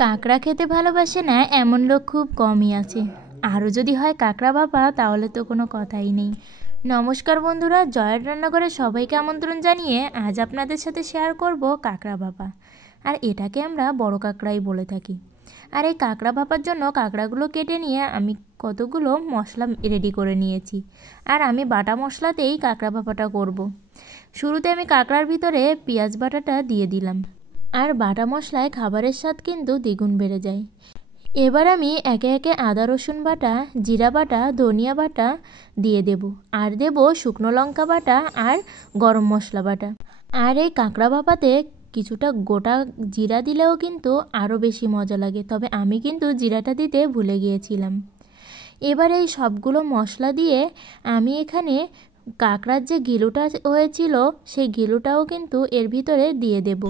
কাঁকড়া খেতে ভালোবাসে না এমন লোক খুব কমই আছে। আরও যদি হয় কাঁকড়া ভাপা, তাহলে তো কোনো কথাই নেই। নমস্কার বন্ধুরা, জয়ের রান্নাঘরে সবাইকে আমন্ত্রণ জানিয়ে আজ আপনাদের সাথে শেয়ার করব কাঁকড়া ভাপা। আর এটাকে আমরা বড় কাঁকড়াই বলে থাকি। আর এই কাঁকড়া ভাপার জন্য কাঁকড়াগুলো কেটে নিয়ে আমি কতগুলো মশলা রেডি করে নিয়েছি। আর আমি বাটা মশলাতেই কাঁকড়া ভাপাটা করব। শুরুতে আমি কাঁকড়ার ভিতরে পেঁয়াজ বাটাটা দিয়ে দিলাম। আর বাটা মশলায় খাবারের স্বাদ কিন্তু দ্বিগুণ বেড়ে যায়। এবার আমি একে একে আদা রসুন বাটা, জিরা বাটা, ধনিয়া বাটা দিয়ে দেব। আর দেব শুকনো লঙ্কা বাটা আর গরম মশলা বাটা। আর এই কাঁকড়া ভাপাতে কিছুটা গোটা জিরা দিলেও কিন্তু আরও বেশি মজা লাগে, তবে আমি কিন্তু জিরাটা দিতে ভুলে গিয়েছিলাম। এবার এই সবগুলো মশলা দিয়ে আমি এখানে কাঁকড়ার যে গিলুটা হয়েছিল সেই গিলুটাও কিন্তু এর ভিতরে দিয়ে দেব।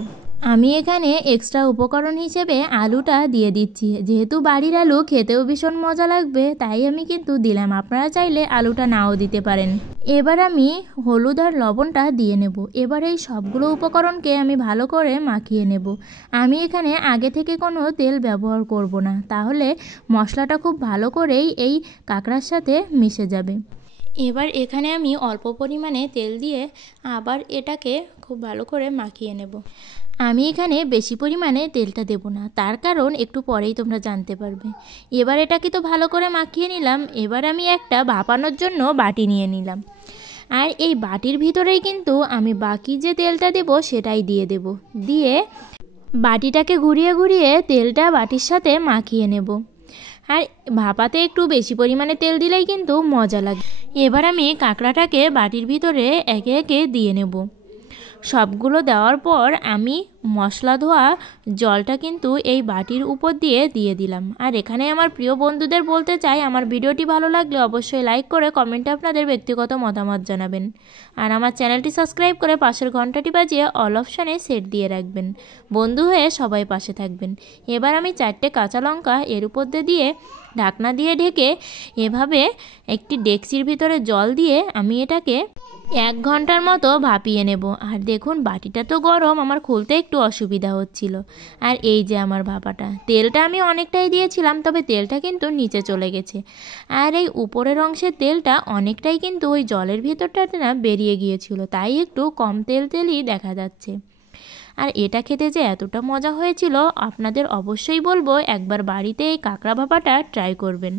আমি এখানে এক্সট্রা উপকরণ হিসেবে আলুটা দিয়ে দিচ্ছি। যেহেতু বাড়ির আলু খেতেও ভীষণ মজা লাগবে, তাই আমি কিন্তু দিলাম। আপনারা চাইলে আলুটা নাও দিতে পারেন। এবার আমি হলুদ আর লবণটা দিয়ে নেব। এবার এই সবগুলো উপকরণকে আমি ভালো করে মাখিয়ে নেব। আমি এখানে আগে থেকে কোনো তেল ব্যবহার করব না, তাহলে মশলাটা খুব ভালো করেই এই কাঁকড়ার সাথে মিশে যাবে। এবার এখানে আমি অল্প পরিমাণে তেল দিয়ে আবার এটাকে খুব ভালো করে মাখিয়ে নেব। আমি এখানে বেশি পরিমাণে তেলটা দেব না, তার কারণ একটু পরেই তোমরা জানতে পারবে। এবার এটাকে তো ভালো করে মাখিয়ে নিলাম। এবার আমি একটা ভাপানোর জন্য বাটি নিয়ে নিলাম। আর এই বাটির ভিতরেই কিন্তু আমি বাকি যে তেলটা দেব সেটাই দিয়ে দেব। দিয়ে বাটিটাকে ঘুরিয়ে ঘুরিয়ে তেলটা বাটির সাথে মাখিয়ে নেব। আর ভাপাতে একটু বেশি পরিমাণে তেল দিলেই কিন্তু মজা লাগে। এবার আমি কাঁকড়াটাকে বাটির ভিতরে একে একে দিয়ে নেব। সবগুলো দেওয়ার পর আমি মশলা ধোয়া জলটা কিন্তু এই বাটির উপর দিয়ে দিলাম। আর এখানে আমার প্রিয় বন্ধুদের বলতে চাই, আমার ভিডিওটি ভালো লাগলে অবশ্যই লাইক করে কমেন্টে আপনাদের ব্যক্তিগত মতামত জানাবেন। আর আমার চ্যানেলটি সাবস্ক্রাইব করে পাশের ঘন্টাটি বাজিয়ে অল অপশানে সেট দিয়ে রাখবেন। বন্ধু হয়ে সবাই পাশে থাকবেন। এবার আমি 4টে কাঁচা লঙ্কা এর উপর দিয়ে ঢাকনা দিয়ে ঢেকে এভাবে একটি ডেকচির ভিতরে জল দিয়ে আমি এটাকে 1 ঘন্টার মতো ভাপিয়ে নেব। আর দেখুন বাটিটা তো গরম, আমার খুলতে একটু অসুবিধা হচ্ছিল। আর এই যে আমার ভাপাটা, তেলটা আমি অনেকটাই দিয়েছিলাম, তবে তেলটা কিন্তু নিচে চলে গেছে। আর এই উপরের অংশের তেলটা অনেকটাই কিন্তু ওই জলের ভিতরটাতে না বেরিয়ে গিয়েছিল, তাই একটু কম তেলই দেখা যাচ্ছে। আর এটা খেতে যে এতটা মজা হয়েছিল, আপনাদের অবশ্যই বলবো একবার বাড়িতে এই কাঁকড়া ভাপাটা ট্রাই করবেন,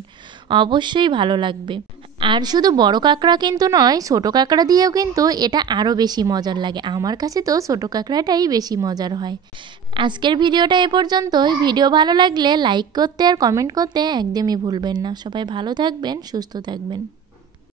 অবশ্যই ভালো লাগবে। আর শুধু বড় কাঁকড়া কিন্তু নয়, ছোট কাঁকড়া দিয়েও কিন্তু এটা আরও বেশি মজার লাগে। আমার কাছে তো ছোট কাঁকড়াটাই বেশি মজার হয়। আজকের ভিডিওটা এ পর্যন্তই। ভিডিও ভালো লাগলে লাইক করতে আর কমেন্ট করতে একদমই ভুলবেন না। সবাই ভালো থাকবেন, সুস্থ থাকবেন।